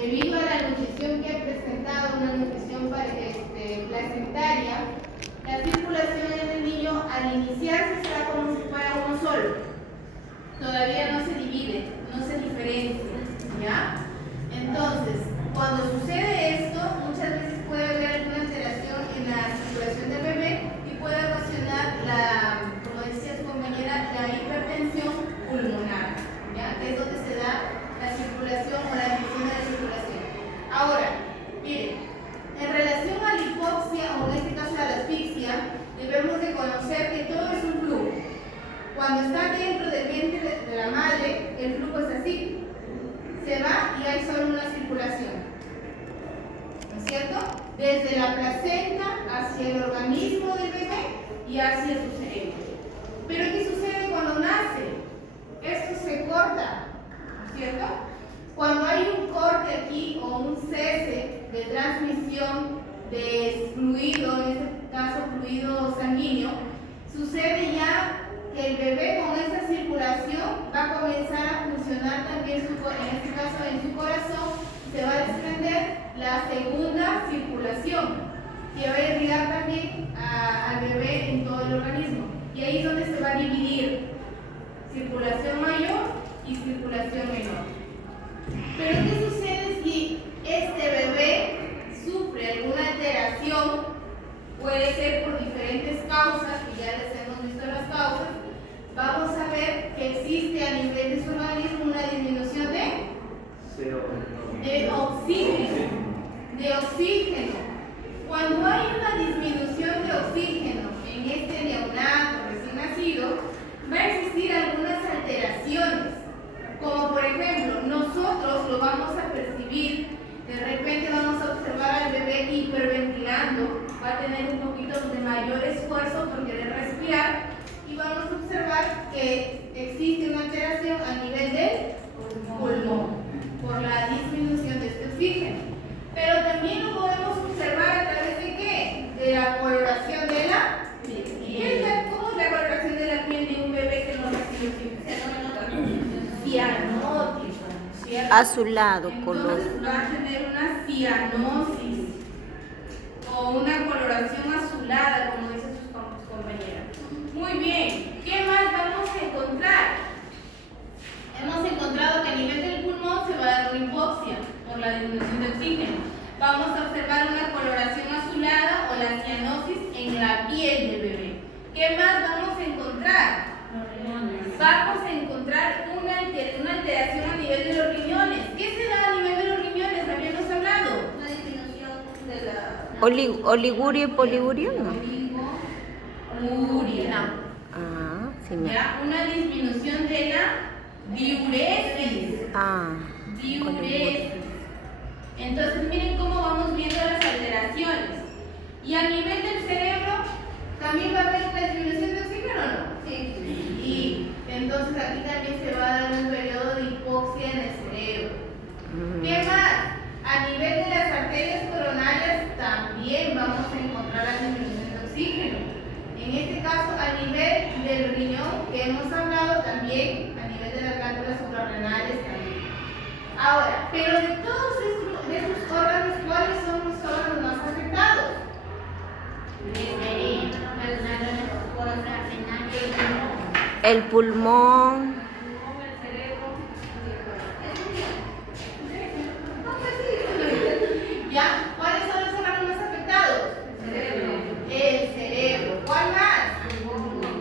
debido a la nutrición que ha presentado, una nutrición placentaria, la circulación en el niño al iniciarse será como si fuera uno solo. Todavía no se divide, no se diferencia, ¿ya? Entonces, cuando sucede esto, muchas veces puede haber alguna alteración en la circulación del bebé y puede ocasionar como decía su compañera, la hipertensión pulmonar, ¿ya? Que es donde se da la circulación o la infección de la circulación. Ahora, miren, en relación a la hipoxia o en este caso a la asfixia, debemos de conocer que todo es un flujo. Cuando está dentro del vientre de la madre, el flujo es así. Se va y hay solo una circulación. ¿No es cierto? Desde la placenta hacia el organismo del bebé y hacia su cerebro. Pero ¿qué sucede cuando nace? Esto se corta, ¿no es cierto? Cuando hay un corte aquí o un cese de transmisión de fluido, en este caso fluido sanguíneo, sucede ya que el bebé con esta circulación va a comenzar a funcionar también, en este caso en su corazón, se va a desprender la segunda circulación, que va a irrigar también al bebé en todo el organismo. Y ahí es donde se va a dividir circulación mayor y circulación menor. Pero ¿qué sucede si este bebé sufre alguna alteración? Puede ser por diferentes causas, que ya les hemos visto las causas. Vamos a ver que existe a nivel de su organismo una disminución de oxígeno. Cuando hay una disminución de oxígeno en este neonato recién nacido, va a existir algunas alteraciones, como por ejemplo, nosotros lo vamos a percibir, de repente vamos a observar al bebé hiperventilando, va a tener un poquito de mayor esfuerzo por querer respirar, y vamos a observar que existe una alteración a nivel del pulmón por la disminución de este oxígeno. Pero también lo podemos observar a través de ¿qué? De la coloración de la piel. ¿Cómo es la coloración de la piel de un bebé que no recibe oxígeno? Cianótico, ¿cierto? Azulado, color. Entonces va a tener una cianosis o una coloración azulada, como dicen sus compañeras. Muy bien, ¿qué más vamos a encontrar? Hemos encontrado que a nivel del pulmón se va a dar una hipoxia por la disminución de oxígeno. Vamos a observar una coloración azulada o la cianosis en la piel del bebé. ¿Qué más vamos a encontrar? Vamos a encontrar una alteración a nivel de los riñones. ¿Qué se da a nivel de los riñones? Habíamos hablado. Una disminución de la... ¿Oliguria y poliuria? No. Uria. Ah, sí me... ¿Ya? Una disminución de la diuresis. Ah, Diuresis. Entonces miren cómo vamos viendo las alteraciones. Y a nivel del cerebro, ¿también va a haber una disminución de oxígeno o no? Sí. Y entonces aquí también se va a dar un periodo de hipoxia en el cerebro. ¿Qué más? A nivel de las arterias coronarias también vamos a encontrar la disminución de oxígeno. En este caso, a nivel del riñón, que hemos hablado, también a nivel de las glándulas suprarrenales también. Ahora, pero de todos estos órganos, ¿cuáles son los órganos más afectados? el pulmón, ¿Ya? ¿Cuáles son los órganos más afectados? El cerebro. ¿Cuál más?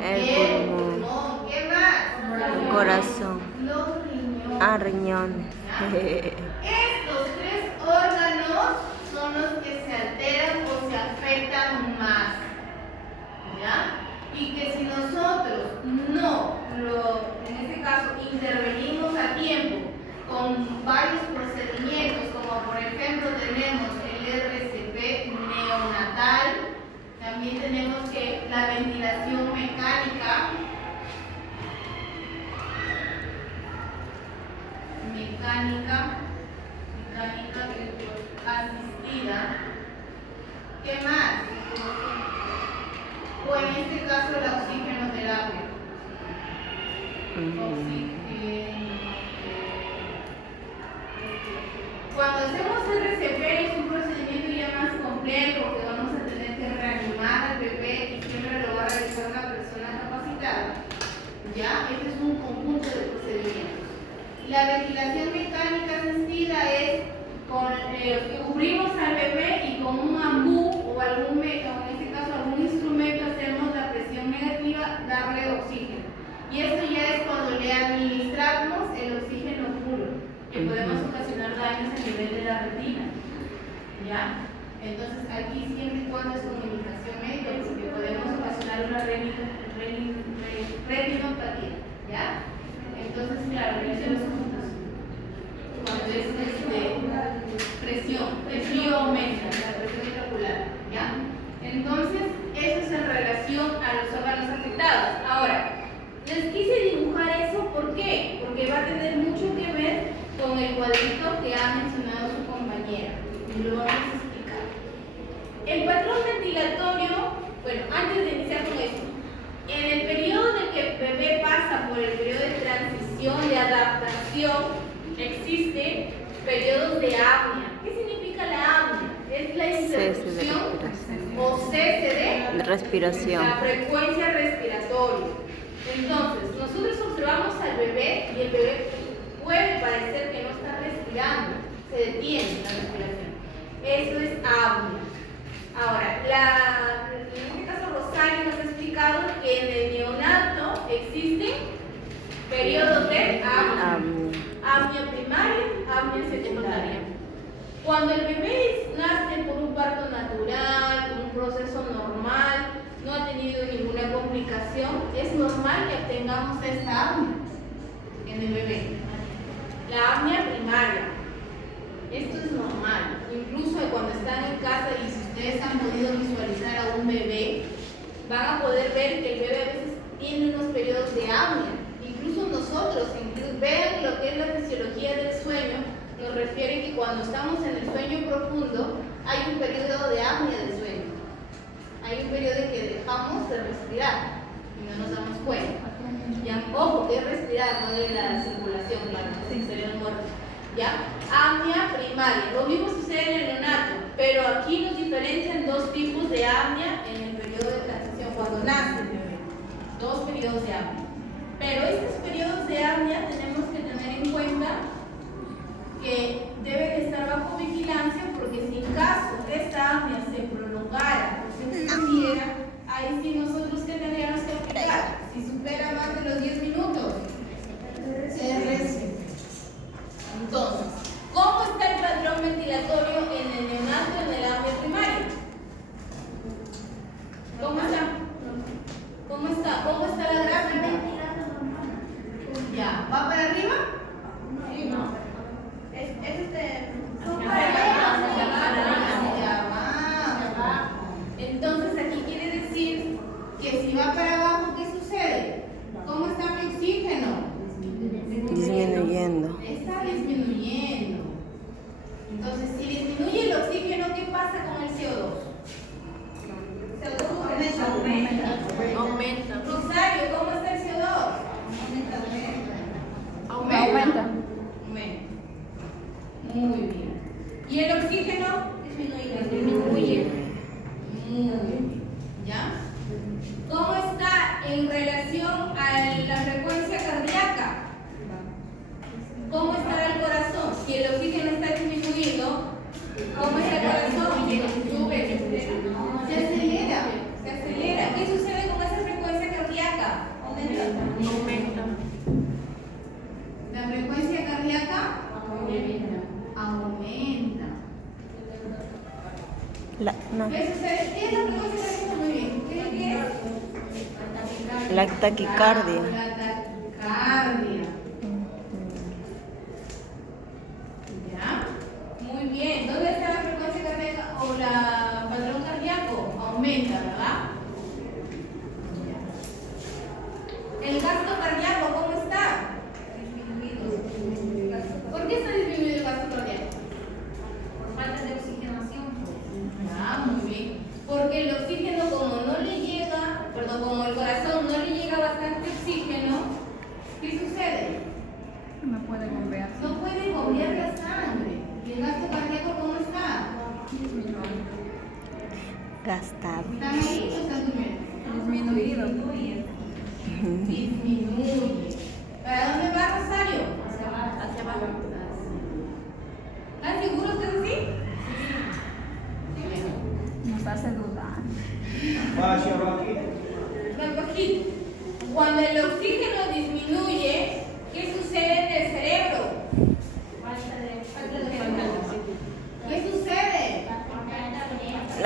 el pulmón, Pulmón. ¿Qué más? el corazón. Los riñones. Ah, riñones. Estos tres órganos son los que se alteran o se afectan más. ¿Ya? Y que si nosotros en este caso, intervenimos a tiempo con varios procedimientos, como por ejemplo tenemos el RCP neonatal, también tenemos que la ventilación mecánica, asistida. ¿Qué más? O en este caso la oxigenoterapia. Cuando se La ventilación mecánica asistida es cubrimos al bebé y con un ambú o algún en este caso algún instrumento hacemos la presión negativa, darle oxígeno. Y esto ya es cuando le administramos el oxígeno puro, que podemos ocasionar daños a nivel de la retina. ¿Ya? Entonces aquí siempre y cuando es comunicación médica, porque podemos ocasionar una retinopatía. ¿Ya? Entonces, claro, cuando es presión, el frío aumenta, la presión intraocular, ¿ya? Entonces, eso es en relación a los órganos afectados. Ahora, les quise dibujar eso, ¿por qué? Porque va a tener mucho que ver con el cuadrito que ha mencionado su compañera, y lo vamos a explicar. El patrón ventilatorio, bueno, antes de iniciar con esto, en el periodo de que el bebé pasa por el periodo de transición, de adaptación, existe periodos de apnea. ¿Qué significa la apnea? Es la interrupción o cese de respiración. La frecuencia respiratoria. Entonces, nosotros observamos al bebé y el bebé puede parecer que no está respirando, se detiene la respiración. Eso es apnea. Ahora, en este caso Rosario nos ha explicado que en el neonato existen periodos de apnea. Apnea primaria, apnea secundaria. Cuando el bebé nace por un parto natural, un proceso normal, no ha tenido ninguna complicación, es normal que tengamos esta apnea en el bebé. La apnea primaria. Esto es normal. Incluso cuando están en casa y si ustedes han podido visualizar a un bebé, van a poder ver que el bebé a veces tiene unos periodos de apnea. Incluso nosotros, vean lo que es la fisiología del sueño, nos refiere que cuando estamos en el sueño profundo, hay un periodo de apnea del sueño. Hay un periodo en que dejamos de respirar y no nos damos cuenta. Ya, ojo, que es respirar, no de la circulación, claro, sería muerto. ¿Ya? Apnea primaria, lo mismo sucede en el neonato, pero aquí nos diferencian dos tipos de apnea en el periodo de transición, cuando nace el bebé. Dos periodos de apnea. Pero estos periodos de apnea tenemos que tener en cuenta que deben estar bajo vigilancia, porque si en caso esta apnea se prolongara o se extendiera, ahí sí nosotros ¿qué tendríamos que aplicar? Si supera más de los 10 minutos, RC. Entonces, ¿cómo está el patrón ventilatorio en el neonato en el apnea primaria? ¿Cómo está? ¿Cómo está? ¿Cómo está la gráfica? Ya, ¿va para arriba? Sí, no. Es entonces aquí quiere decir que si va para abajo, ¿qué sucede? ¿Cómo está mi oxígeno? Disminuyendo. Está disminuyendo. Entonces, si disminuye el oxígeno, ¿qué pasa con el CO2? CO2 aumenta. Rosario, ¿cómo está el CO2? Aumenta. Muy bien. ¿Y el oxígeno? Disminuye. Muy bien. ¿Ya? ¿Cómo está en relación a la frecuencia cardíaca? ¿Cómo estará el corazón? Si el oxígeno está disminuyendo, ¿cómo está el corazón? Sube, se acelera. Se acelera. ¿Qué sucede con esa frecuencia cardíaca? Aumenta. La frecuencia cardíaca aumenta. No. ¿Qué sucede? ¿Qué es la frecuencia cardíaca? Muy bien. ¿Qué es? La taquicardia. La taquicardia. ¿Ya? Muy bien. ¿Dónde está la frecuencia cardíaca o la patrón cardíaco? Aumenta, ¿verdad? ¿El gasto cardíaco cómo está? Disminuido. ¿Por qué está disminuido el gasto cardíaco? Por falta de oxigenación. Ah, muy bien. Porque el oxígeno, como no le llega, como el corazón no le llega bastante oxígeno, ¿qué sucede? No puede bombear. No puede bombear la sangre. ¿Y el gasto cardíaco cómo está? Gastado. ¿Están ahí o están durmiendo? Disminuido. Disminuye. ¿Para dónde va, Rosario?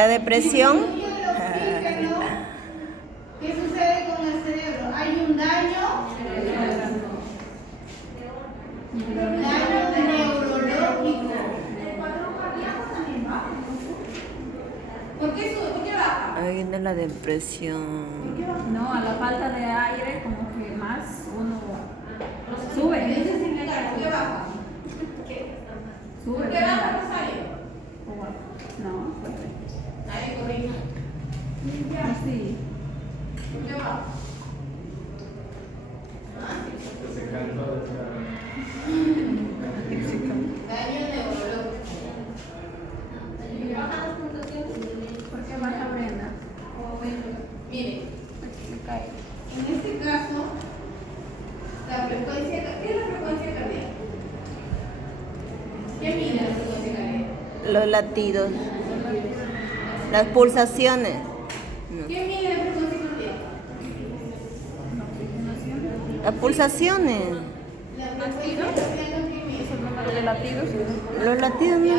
La depresión. disminuye el oxígeno, ¿qué sucede con el cerebro? Hay un daño neurológico. ¿Por qué sube? ¿Por qué baja? Ahí viene la depresión. No, a la falta de aire, como que más uno sube. ¿Qué significa? ¿Por qué baja? Sube. ¿Por qué baja, Rosario? No, pues. Nadie corrija. Así. ¿Por qué baja? Daño neurológico. ¿Por qué baja Brenda? Mire, Se cae. en este caso, la frecuencia, ¿qué es la frecuencia cardíaca? ¿Qué mide la frecuencia cardíaca? Los latidos. Las pulsaciones. No. ¿Qué mide la frecuencia cardíaca? Las pulsaciones. La frecuencia cardíaca, ¿qué mide? El número de latidos. Los latidos no. ¿Qué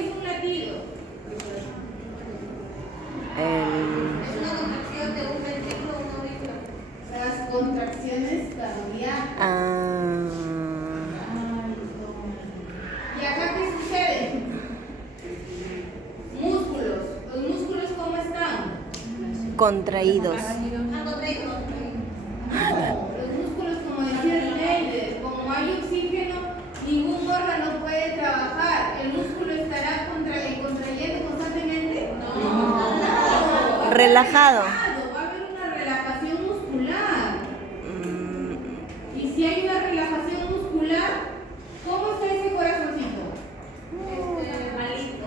es un latido? Es una contracción de un ventrículo o un aurículo. Las contracciones cardíacas. ¿Y acá qué sucede? Músculos. ¿Los músculos cómo están? Contraídos. Contraídos. Los músculos, como decía Schneider, como hay oxígeno, ningún órgano puede trabajar. ¿El músculo estará contrayendo constantemente? No. Relajado. Va a haber una relajación muscular. Y si hay una relajación muscular, ¿cómo está ese corazoncito? Malito.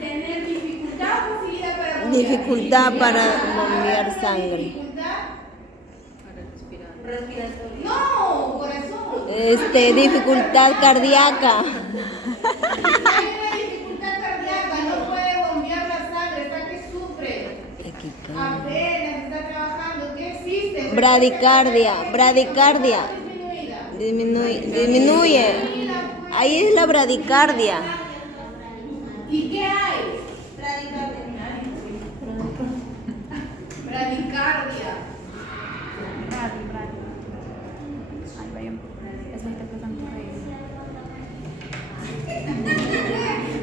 Tener dificultad o facilidad para bombear. Dificultad para bombear sangre. Dificultad respiratoria. No, corazón. Dificultad cardíaca. Si hay una dificultad cardíaca, no puede bombear la sangre, está que sufre. Apenas está trabajando, ¿qué existe? Bradicardia. Disminuye. Ahí es la bradicardia. ¿Y qué hay? Bradicardia. Ahí vaya. Es la interpretación correcta.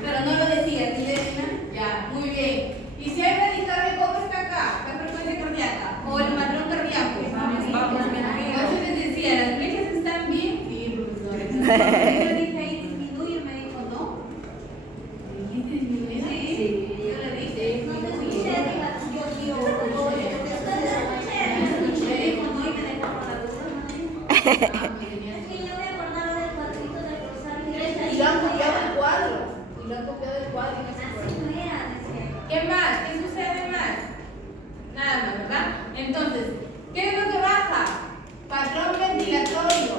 Pero no lo decía, ¿sí, Elena? Ya, muy bien. ¿Y si hay bradicardia, cómo está acá? ¿La frecuencia cardíaca? ¿O el patrón cardíaco? Entonces les decía, ¿las flechas están bien? Sí, profesor. Yo dije ahí disminuye, me dijo, ¿no? ¿Disminuye? Sí, yo le dije, disminuye. Me dijo, no, y me dejó con la duda. Y lo han copiado el cuadro. ¿Qué más? ¿Qué sucede más? Nada más, ¿verdad? Entonces, ¿qué es lo que baja? Patrón ventilatorio.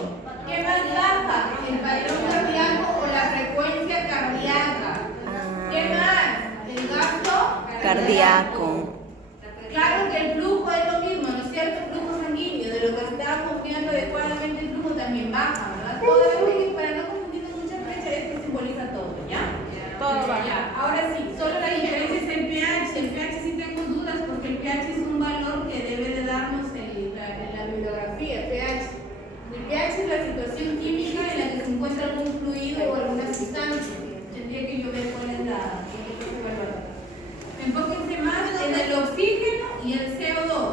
¿Qué más baja? El patrón cardíaco o la frecuencia cardíaca. ¿Qué más? El gasto Cardíaco. Claro que el flujo es lo mismo, ¿no es cierto? El flujo sanguíneo, de lo que estamos viendo adecuadamente, el flujo también baja, ¿verdad? Todas las veces, para no confundirnos muchas veces, es que simboliza todo, ¿ya? Todo va. Ya. Ahora sí, solo la diferencia es el pH. El pH sí tengo dudas porque el pH es un valor que debe de darnos en la bibliografía, pH. El pH es la situación química en la que se encuentra algún fluido o alguna sustancia. Tendría que yo ver cuál es la valor. Enfóquense más en el oxígeno y el CO2,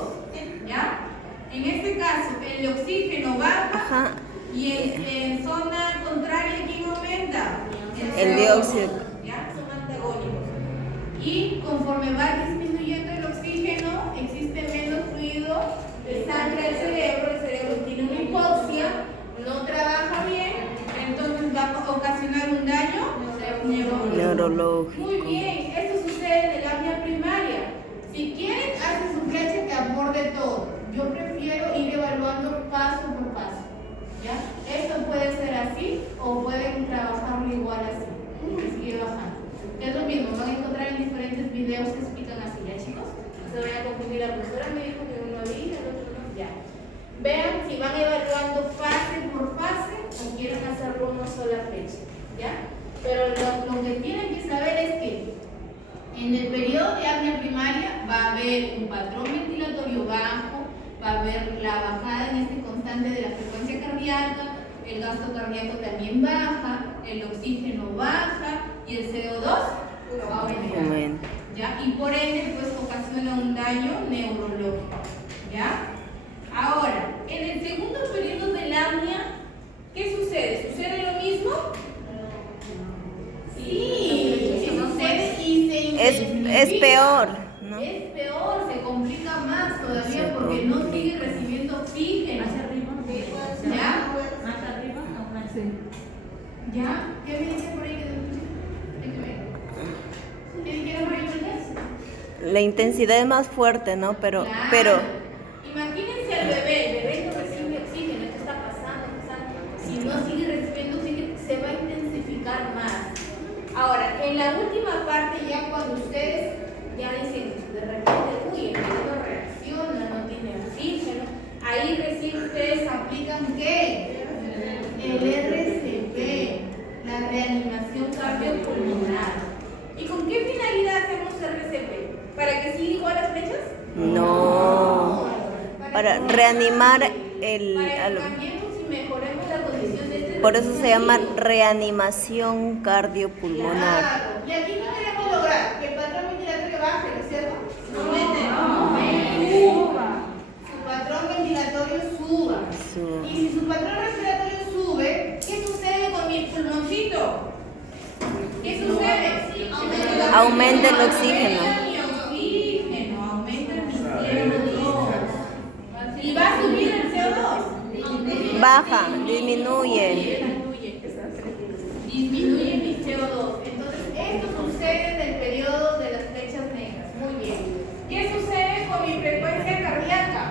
¿ya? En este caso, el oxígeno baja. Ajá. Y en zona contraria, ¿quién aumenta? El CO2, dióxido. ¿ya? Son antagónicos. Y conforme va disminuyendo el oxígeno, existe menos fluido de sangre al cerebro. El cerebro tiene una hipoxia, no trabaja bien, entonces va a ocasionar un daño Neurológico. Muy bien, esto sucede en el área primaria. Si quieren, hacen su flecha que aborde todo. Yo prefiero ir evaluando paso por paso. ¿Ya? Esto puede ser así o pueden trabajarlo igual así. Y sigue bajando. Es lo mismo, van a encontrar en diferentes videos que explican así, ¿ya, chicos? No se vayan a confundir. La profesora me dijo que uno había, el otro no. Ya. Vean si van evaluando fase por fase o quieren hacerlo una sola flecha. ¿Ya? Pero lo que tienen que saber es que en el periodo de apnea primaria va a haber un patrón ventilatorio bajo, va a haber la bajada en este constante de la frecuencia cardíaca, el gasto cardíaco también baja, el oxígeno baja y el CO2 aumenta. Aumenta. ¿Ya? Y por ende, pues ocasiona un daño neurológico. ¿Ya? Ahora, en el segundo periodo del apnea, ¿qué sucede? ¿Sucede lo mismo? Sí, sí sucede y se intensifica. Es peor, ¿no? Es peor, se complica más todavía Se porque no sigue complica. recibiendo oxígeno. Hacia arriba. ¿Ya? Más arriba, aún así. ¿Ya? ¿Qué me dice por ahí que no escuché? ¿Qué dijeron por ahí, Matías? La intensidad es más fuerte, ¿no? Pero Claro. Imagínense al bebé, el bebé no recibe oxígeno, esto está pasando. Si no sigue recibiendo oxígeno, se va a intensificar más. Ahora, en la última parte, ya cuando ustedes ya dicen, de repente, uy, el bebé no reacciona, no tiene oxígeno, ahí recién ustedes aplican ¿qué? El RCP, la reanimación cardiopulmonar. ¿Y con qué finalidad hacemos RCP? ¿Para que siga igual las flechas? no. Para reanimar Para que cambiemos y mejoremos la condición de este por eso se llama dispositivo. reanimación cardiopulmonar. Claro. Y aquí no queremos lograr que el patrón ventilatorio baje, ¿no es cierto? Aumente. Suba. Su patrón ventilatorio suba. Suba. Y si su patrón respiratorio sube, ¿qué sucede con mi pulmoncito? ¿Qué sucede? Aumenta el oxígeno. Aumenta mi oxígeno, aumenta mi CO2. ¿Y va a subir el CO2? Baja, disminuye. Disminuye mi CO2. Entonces, esto sucede en el periodo de las flechas negras. Muy bien. ¿Qué sucede con mi frecuencia cardíaca?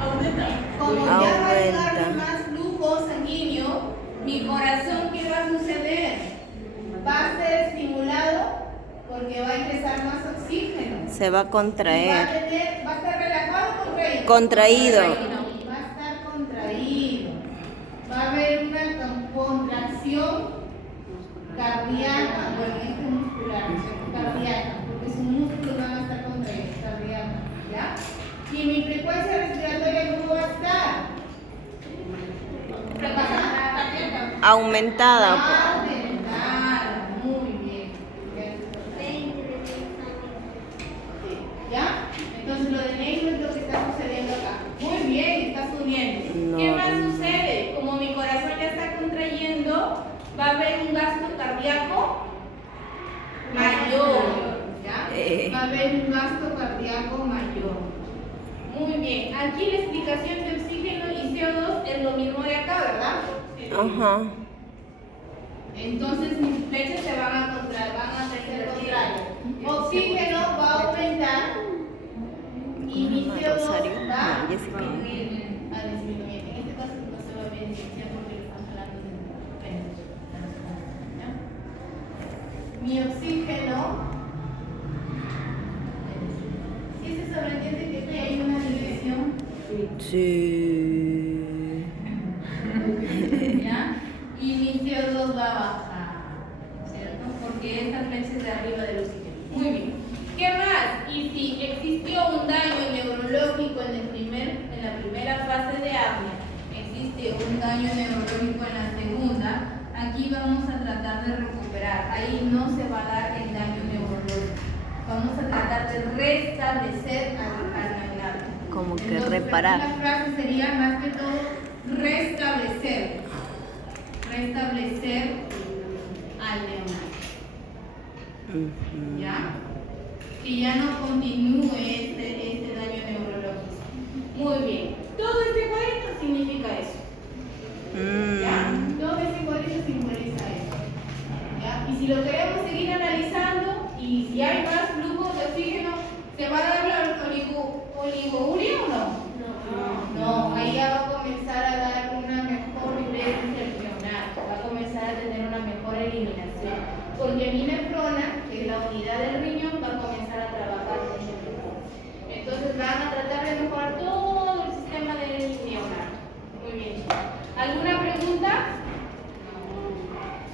Aumenta. Como ya va a llegarme Aumenta. más flujo sanguíneo, mi corazón, ¿qué va a suceder? Va a ser estimulado porque va a ingresar más oxígeno. Se va a Y contraer. va a estar relajado o contraído. Contraído. Va a estar contraído. Va a haber una contracción cardíaca, bueno, este muscular, cardíaca, porque sus músculos van a estar contraídos, cardíaca, ¿ya? Y mi frecuencia respiratoria, ¿cómo va a estar? Aumentada. Aumentada, muy bien. ¿Ya? Entonces lo de negro es lo que está sucediendo acá. Muy bien, está subiendo. No, ¿Qué más no. sucede? Como mi corazón ya está contrayendo, va a haber un gasto cardíaco mayor. ¿Ya? Va a haber un gasto cardíaco mayor. Muy bien. Aquí la explicación de oxígeno y CO2 es lo mismo de acá, ¿verdad? Ajá. Entonces mis flechas se van a contraer, van a ser contrarias. Oxígeno va a aumentar y mi CO2 Rosario. va No, Jessica. a disminuir. En este caso no se va a beneficiar porque le están jalando de ¿ya? Mi oxígeno, ¿sí se sobreentiende que aquí hay una división? Sí. ¿Ya? Y mi CO2 va a bajar, ¿cierto? Porque esta flecha es de arriba del oxígeno. Muy bien. ¿Qué más? Y si existió un daño neurológico en la primera fase de apnea, existe un daño neurológico en la segunda, aquí vamos a tratar de recuperar. Ahí no se va a dar el daño neurológico. Vamos a tratar de restablecer al neonato. Como que Entonces, reparar. aquí la frase sería más que todo restablecer al neonato. Ujú. ¿Ya? Que ya no continúe este daño neurológico. Muy bien. Todo este cuadrito significa eso. ¿Ya? Todo este cuadrito simboliza eso. ¿Ya? Y si lo queremos seguir analizando y si hay más flujo de oxígeno, ¿se va a dar la oligouria o no? No, ahí ya va a comenzar a dar una mejor liberación del neonato, va a comenzar a tener una mejor eliminación. Porque mi nefrona, que es la unidad del riñón,